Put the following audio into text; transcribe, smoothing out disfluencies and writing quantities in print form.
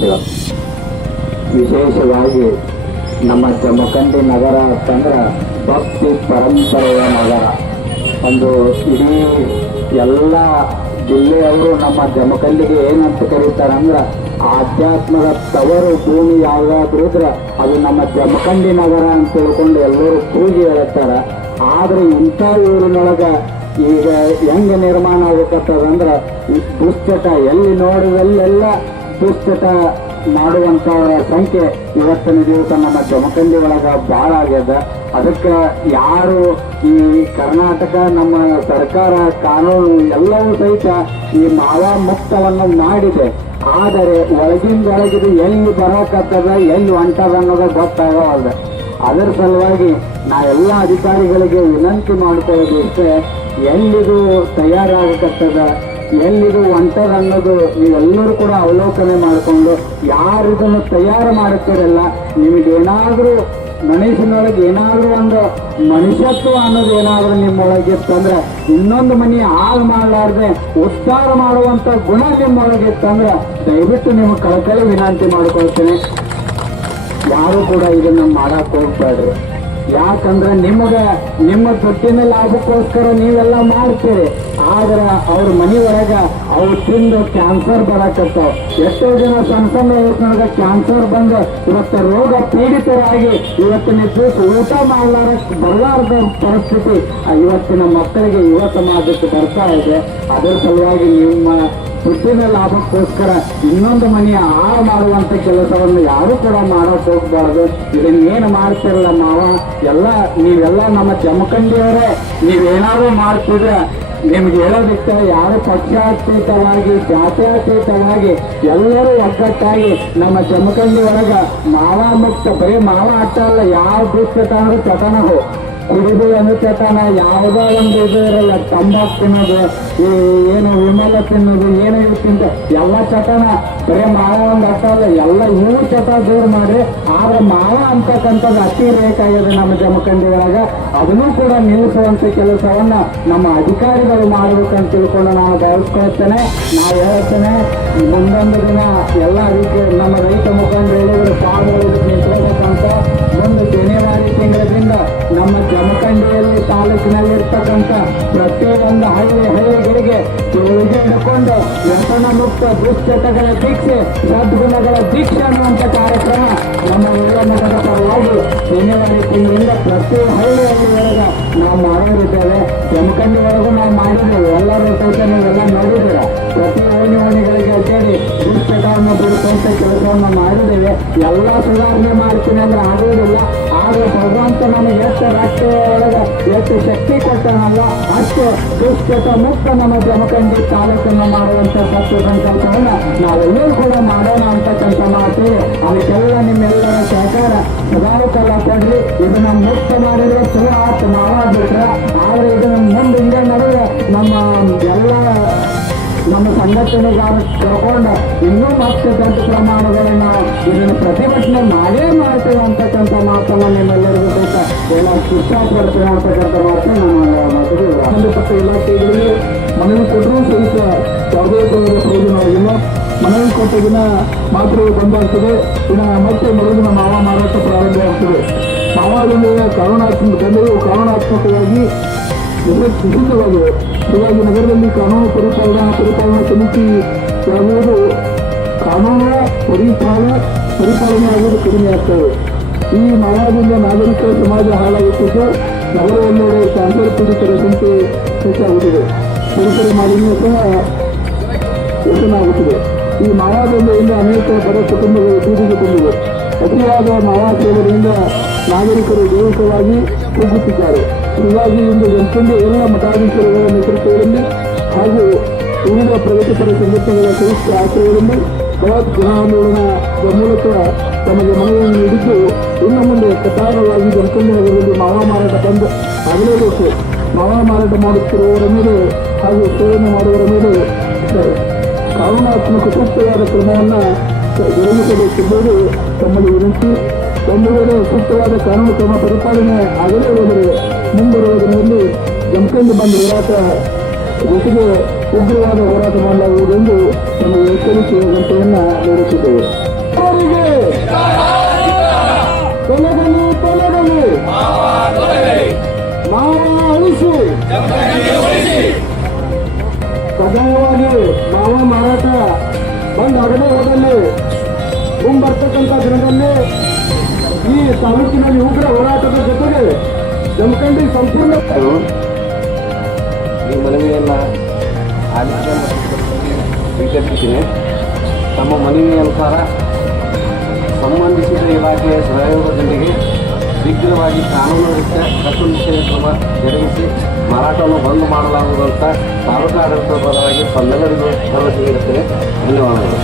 ವಿದ್ಯಾರ್ಥಿಗಳು. ವಿಶೇಷವಾಗಿ ನಮ್ಮ ಜಮಖಂಡಿ ನಗರ ಅಂತಂದ್ರೆ ಭಕ್ತಿ ಪರಂಪರೆಯ ನಗರ. ಒಂದು ಇಡೀ ಎಲ್ಲ ಜಿಲ್ಲೆಯವರು ನಮ್ಮ ಜಮಖಂಡಿಗೆ ಏನಂತ ಕರೀತಾರೆ ಅಂದ್ರೆ ಆಧ್ಯಾತ್ಮದ ತವರು ಭೂಮಿ ಯಾವುದಾದ್ರೂ ಇದ್ರೆ ಅದು ನಮ್ಮ ಜಮಖಂಡಿ ನಗರ ಅಂತ ತಿಳ್ಕೊಂಡು ಎಲ್ಲರೂ ಪೂಜೆ ಹೇಳ್ತಾರೆ. ಆದ್ರೆ ಇಂಥ ಊರಿನೊಳಗೆ ಈಗ ಹೆಂಗೆ ನಿರ್ಮಾಣ ಆಗತ್ತದಂದ್ರೆ ಈ ದುಶ್ಚಟ ಎಲ್ಲಿ ನೋಡಿದಲ್ಲೆಲ್ಲ ದುಶ್ಚಟ ಮಾಡುವಂಥವರ ಸಂಖ್ಯೆ ಇವತ್ತಿನ ದಿವಸ ನಮ್ಮ ಜಮಖಂಡಿ ಒಳಗೆ ಭಾಳ ಆಗ್ಯದ. ಅದಕ್ಕೆ ಯಾರು ಈ ಕರ್ನಾಟಕ ನಮ್ಮ ಸರ್ಕಾರ ಕಾನೂನು ಎಲ್ಲವೂ ಸಹಿತ ಈ ಮಾವಾ ಮುಕ್ತವನ್ನು ಮಾಡಿದೆ. ಆದರೆ ಒಳಗಿಂದೊಳಗಿದು ಎಲ್ಲಿ ಬರಕತ್ತದ ಎಲ್ಲಿ ಹೊಂಟದ ಅನ್ನೋದು ಗೊತ್ತಾಗವಲ್ದ. ಅದರ ಸಲುವಾಗಿ ನಾ ಎಲ್ಲ ಅಧಿಕಾರಿಗಳಿಗೆ ವಿನಂತಿ ಮಾಡ್ಕೊಳ್ಳೋದು ಇಷ್ಟೇ, ಎಲ್ಲಿದು ತಯಾರಾಗಕತ್ತದ ಎಲ್ಲಿದು ಹೊಂಟದ ಅನ್ನೋದು ನೀವೆಲ್ಲರೂ ಕೂಡ ಅವಲೋಕನೆ ಮಾಡಿಕೊಂಡು ಯಾರು ಇದನ್ನು ತಯಾರು ಮಾಡುತ್ತೀರಲ್ಲ ನಿಮಗೇನಾದರೂ ಮನುಷ್ಯನೊಳಗೆ ಏನಾದರೂ ಒಂದು ಮನುಷ್ಯತ್ವ ಅನ್ನೋದು ಏನಾದರೂ ನಿಮ್ಮೊಳಗಿತ್ತಂದ್ರೆ ಇನ್ನೊಂದು ಮನೆ ಹಾಳು ಮಾಡಲಾರ್ದೆ ಉದ್ಧಾರ ಮಾಡುವಂಥ ಗುಣ ನಿಮ್ಮೊಳಗಿತ್ತಂದ್ರೆ ದಯವಿಟ್ಟು ನಿಮಗೆ ಕಳಕಳಿ ವಿನಂತಿ ಮಾಡ್ಕೊಳ್ತೇನೆ, ಯಾರು ಕೂಡ ಇದನ್ನು ಮಾಡಕ್ಕೆ ಹೋಗ್ಬೇಡ್ರಿ. ಯಾಕಂದ್ರೆ ನಿಮ್ಮ ದುಡ್ಡಿನ ಲಾಭಕ್ಕೋಸ್ಕರ ನೀವೆಲ್ಲ ಮಾಡ್ತೀರಿ. ಆದ್ರೆ ಅವ್ರ ಮನೆಯೊಳಗೆ ಅವ್ರು ತಿಂದು ಕ್ಯಾನ್ಸರ್ ಬರಕತ್ತಾವ. ಎಷ್ಟೋ ಜನ ಸಣ್ಣ ಸಣ್ಣ ವಯಸ್ಸಿನೊಳಗೆ ಕ್ಯಾನ್ಸರ್ ಬಂದು ಇವತ್ತು ರೋಗ ಪೀಡಿತರಾಗಿ ಇವತ್ತಿನ ದಿವಸ ಊಟ ಬರಲಾರದ ಪರಿಸ್ಥಿತಿ ಇವತ್ತಿನ ಮಕ್ಕಳಿಗೆ ಇವತ್ತು ಮಾಡೋದಕ್ಕೆ ಬರ್ತಾ ಇದೆ. ಅದರ ಸಲುವಾಗಿ ನಿಮ್ಮ ದುಡ್ಡಿನ ಲಾಭಕ್ಕೋಸ್ಕರ ಇನ್ನೊಂದು ಮನೆಯ ಹಾಳು ಮಾಡುವಂಥ ಕೆಲಸವನ್ನು ಯಾರು ಕೂಡ ಮಾಡೋಕೆ ಹೋಗ್ಬಾರ್ದು. ಇದನ್ನೇನು ಮಾಡ್ತಿರಲ್ಲ ಮಾವ ನೀವೆಲ್ಲ ನಮ್ಮ ಜಮಖಂಡಿಯವರೇ, ನೀವೇನಾದ್ರೂ ಮಾಡ್ತಿದ್ರೆ ನಿಮ್ಗೆ ಹೇಳೋದಕ್ಕೆ ಯಾರು ಪಕ್ಷಾತೀತವಾಗಿ ಜಾತ್ಯಾತೀತವಾಗಿ ಎಲ್ಲರೂ ಒಗ್ಗಟ್ಟಾಗಿ ನಮ್ಮ ಜಮಖಂಡಿ ಒಳಗೆ ಮಾವಾ ಮುಕ್ತ ಬರೀ ಮಾವ ಅಟ್ಟ ಅಲ್ಲ, ಯಾವ ದುಶ್ಚಟ ಅಂದ್ರೆ ಚಟನವು ಕುಡಿದು ಒಂದು ಚಟನ ಯಾವುದೋ ಒಂದು ಇದು ಇರಲ್ಲ, ತಂಬಾಕು ತಿನ್ನೋದು ಏನು ವಿಮಲ ತಿನ್ನೋದು ಏನು ಇವು ತಿಂತ ಎಲ್ಲ ಚಟನ ಬರೀ ಮಾವ ಒಂದು ಅಟ್ಟ ಅಲ್ಲ, ಎಲ್ಲ ಇವು ಚಟ ದೂರ ಮಾಡಿ. ಆದ್ರೆ ಮಾವ ಅಂತಕ್ಕಂಥದ್ದು ಅತಿರೇಕಾಗಿದೆ ನಮ್ಮ ಜಮಖಂಡಿ ಒಳಗೆ. ಅದನ್ನೂ ಕೂಡ ನಿಲ್ಲಿಸುವಂಥ ಕೆಲಸವನ್ನ ನಮ್ಮ ಅಧಿಕಾರಿಗಳು ಮಾಡಬೇಕಂತ ತಿಳ್ಕೊಂಡು ನಾನು ಭಾವಿಸ್ಕೊಳ್ತೇನೆ. ನಾವು ಹೇಳ್ತೇನೆ, ಮುಂದೊಂದು ದಿನ ಎಲ್ಲ ಅದಕ್ಕೆ ನಮ್ಮ ರೈತ ಮುಖಂಡರು ಹೇಳಿದ್ರು ಪಾಲ್ಗೊಳ್ಳೋದಕ್ಕೆ ನಿಂತ್ಕೋಬೇಕಂತ. ಒಂದು ಜನವರಿ ತಿಂಗಳಿಂದ ನಮ್ಮ ಜಮಖಂಡಿಯಲ್ಲಿ ತಾಲೂಕಿನಲ್ಲಿ ಇರ್ತಕ್ಕಂಥ ಪ್ರತಿಯೊಂದು ಹಳ್ಳಿಗಳಿಗೆ ಜೋಳಿಗೆ ಹಿಡ್ಕೊಂಡು ವ್ಯಸನ ಮುಕ್ತ ದುಶ್ಚಟಗಳ ದೀಕ್ಷೆ ಸದ್ಗುಣಗಳ ದೀಕ್ಷೆ ಅನ್ನುವಂಥ ಕಾರ್ಯಕ್ರಮ ನಮ್ಮ ನಗರದ ಪರವಾಗಿ ಜನವರಿ ತಿಂಗಳಿಂದ ಪ್ರತಿ ಹಳ್ಳಿಯೊಳಗೆ ನಾವು ಮಾಡೋರಿದ್ದೇವೆ. ಜಮಖಂಡಿ ಒಳಗೂ ನಾವು ಮಾಡಿದ್ದೇವೆ, ಎಲ್ಲರೂ ಸಹಿತ ನೀವೆಲ್ಲ ನೋಡಿದ್ದೀರ. ಪ್ರತಿ ಓಣಿಗಳಿಗೆ ಅಡ್ಡಾಡಿ ದುಶ್ಚಟವನ್ನು ಬಿಡುವಂಥ ಕೆಲಸವನ್ನು ಮಾಡಿದ್ದೇವೆ. ಎಲ್ಲ ಸುಧಾರಣೆ ಮಾಡ್ತೀನಿ ಅಂದ್ರೆ ಆಗುವುದಿಲ್ಲ. ಆದ್ರೆ ಭಗವಂತ ನಮಗೆ ಎಷ್ಟು ರಕ್ತ ಒಳಗೆ ಎಷ್ಟು ಶಕ್ತಿ ಕೊಟ್ಟನಲ್ಲ ಅಷ್ಟು ದುಶ್ಚಟ ಮುಕ್ತ ನಮ್ಮ ಜಮಖಂಡಿ ತಾಲೂಕನ್ನು ಮಾಡುವಂಥ ಸತ್ಯ ಸಂಕಲ್ಪವನ್ನು ನಾವೆಲ್ಲರೂ ಕೂಡ ಮಾಡೋಣ ಅಂತಕ್ಕಂಥ ಮಾತು. ಅದಕ್ಕೆಲ್ಲ ನಿಮ್ಮೆಲ್ಲರ ಸಹಕಾರ ಸದಾಕಾಲ ಕೊಡ್ರಿ. ಇದನ್ನ ಮುಕ್ತ ಮಾಡಿದ್ರೆ ಚಲೋ ಆತ ಮಾಡಬಿಟ್ರೆ, ಆದ್ರೆ ಇದನ್ನ ಮುಂದೆ ಹಿಂಗೆ ನಡೆದ್ರೆ ನಮ್ಮ ಸಂಘಟನೆಗಾರ ಕಳ್ಕೊಂಡು ಇನ್ನೂ ಮತ್ತೆ ದೊಡ್ಡ ಪ್ರಮಾಣಗಳನ್ನು ಇದನ್ನು ಪ್ರತಿಭಟನೆ ಮಾಡೇ ಮಾಡ್ತೇವೆ ಅಂತಕ್ಕಂಥ ಮಾತನ್ನು ನಿಮ್ಮೆಲ್ಲರಿಗೂ ಸಹಿತ ಏನಾದ್ರು ಇಷ್ಟಪಡ್ತೇವೆ ಅಂತಕ್ಕಂಥ ಮಾತನ್ನು ನಮ್ಮ ಸಂಬಂಧಪಟ್ಟ ಇಲಾಖೆಗಳಿಗೆ ಮನವಿ ಕೊಟ್ಟರೂ ಸಹಿತ ಯಾವುದೇ ಪ್ರಯೋಜನವಾಗಿಲ್ಲ. ಮನವಿ ಕೊಟ್ಟ ದಿನ ಮಾತ್ರ ಬಂದಾಗ್ತದೆ, ಇನ್ನು ಮತ್ತೆ ಮರುದಿನ ಮಾವ ಮಾರಾಟ ಪ್ರಾರಂಭವಾಗ್ತದೆ. ಮಾವಾದಿಂದ ಕಾನೂನಾತ್ಮಕವಾಗಿ ನಿಷಿದ್ಧವಾಗಿದೆ. ಹೀಗಾಗಿ ನಗರದಲ್ಲಿ ಕಾನೂನು ಪರಿಪಾಲನಾ ಸಮಿತಿ ಯಾವುದು ಕಾನೂನು ಪರಿಪಾಲನೆ ಆಗುವುದು ಕಡಿಮೆ ಆಗ್ತದೆ. ಈ ಮಾವಾದಿಂದ ನಾಗರಿಕ ಸಮಾಜ ಹಾಳಾಗುತ್ತಿದ್ದು ನಗರವೆಲ್ಲೆಡೆ ಕ್ಯಾನ್ಸರ್ ಪೀಡಿತರ ಸಂಖ್ಯೆ ಹೆಚ್ಚಾಗುತ್ತಿದೆ. ಪರಿಸರ ಮಾಲಿನ್ಯ ಸಹ ವ್ಯಸನಾಗುತ್ತಿದೆ. ಈ ಮಾವಾದಿಂದ ಅನೇಕ ಬಡ ಕುಟುಂಬಗಳು ಬೀದಿಗೆ ಬಂದಿವೆ. ಅತಿಯಾದ ಮಾವಾ ಸೇವನೆಯಿಂದ ನಾಗರಿಕರು ದೈಹಿಕವಾಗಿ ಕುಗ್ಗುತ್ತಿದ್ದಾರೆ. ಹೀಗಾಗಿ ಇಂದು ಜಮಖಂಡಿ ಎಲ್ಲ ಮಠಾಧೀಶರುಗಳ ನೇತೃತ್ವದಲ್ಲಿ ಹಾಗೂ ವಿವಿಧ ಪ್ರಗತಿಪರ ಸಂಘಟನೆಗಳ ಸಂಯುಕ್ತ ಆಶ್ರಯದಲ್ಲಿ ಬೃಹತ್ ಜನಾಂದೋಲನದ ಮೂಲಕ ತಮಗೆ ಮನವಿಯನ್ನು ನೀಡಿದ್ದು, ಇನ್ನು ಮುಂದೆ ಕತಾರವಾಗಿ ಜಮಖಂಡಿ ನಗರದಲ್ಲಿ ಮಾವಾ ಮಾರಾಟ ಬಂದ್ ಆಗಲೇಬೇಕು. ಮಾವಾ ಮಾರಾಟ ಮಾಡುತ್ತಿರುವವರ ಮೇಲೆ ಹಾಗೂ ಸೇವನೆ ಮಾಡುವವರ ಮೇಲೆ ಕಾನೂನಾತ್ಮಕ ಸೂಕ್ತವಾದ ಕ್ರಮವನ್ನು ಜರುಗಿಸಬೇಕೆಂಬುದು ತಮ್ಮಲ್ಲಿ ವಿನಂತಿ. ಒಂದು ವೇಳೆ ಸೂಕ್ತವಾದ ಕಾನೂನು ಕ್ರಮ ಪರಿಪಾಲನೆ ಆಗದೇ ಹೋದರೆ ಮುಂಬರುವ ದಿನದಲ್ಲಿ ಜಮಖಂಡಿ ಬಂದ್ ಹೋರಾಟ ಜೊತೆಗೆ ಉಗ್ರವಾದ ಹೋರಾಟ ಮಾಡಲಾಗುವುದೆಂದು ನಮ್ಮ ಎಚ್ಚರಿಕೆಯ ಗಂಟೆಯನ್ನ ನೀಡುತ್ತಿದ್ದೇವೆ. ಅವರಿಗೆ ತೊಲಗಲಿ ತೊಲಗಲಿ ಮಾವ ಉಳಿಸಿ, ಕಡ್ಡಾಯವಾಗಿ ಮಾವ ಮಾರಾಟ ಬಂದ್ ಆಗದೆ ಹೋದಲ್ಲಿ ಮುಂಬರ್ತಕ್ಕಂಥ ದಿನದಲ್ಲಿ ಈ ತಾಲೂಕಿನಲ್ಲಿ ಉಗ್ರ ಹೋರಾಟದ ಜೊತೆಗೆ ಜಮಖಂಡಿ ಸಂಪೂರ್ಣ ಈ ಮನವಿಯನ್ನು ಆಲಿಸಿದ ಸ್ವೀಕರಿಸುತ್ತೇನೆ. ತಮ್ಮ ಮನವಿ ಅನುಸಾರ ಸಂಬಂಧಿಸಿದ ಇಲಾಖೆಯ ಸಹಯೋಗದೊಂದಿಗೆ ಶೀಘ್ರವಾಗಿ ಕಾನೂನು ರೀತ್ಯ ಕಟ್ಟುನಿಟ್ಟಿನ ಕ್ರಮ ಜರುಗಿಸಿ ಮಾರಾಟವನ್ನು ಬಂದ್ ಮಾಡಲಾಗುವುದಂತ ತಾಲೂಕು ಆಡಳಿತದ ಪರವಾಗಿ ತಮ್ಮೆಲ್ಲರಿಗೂ ಭರವಸೆ ನೀಡುತ್ತೇನೆ. ಧನ್ಯವಾದಗಳು.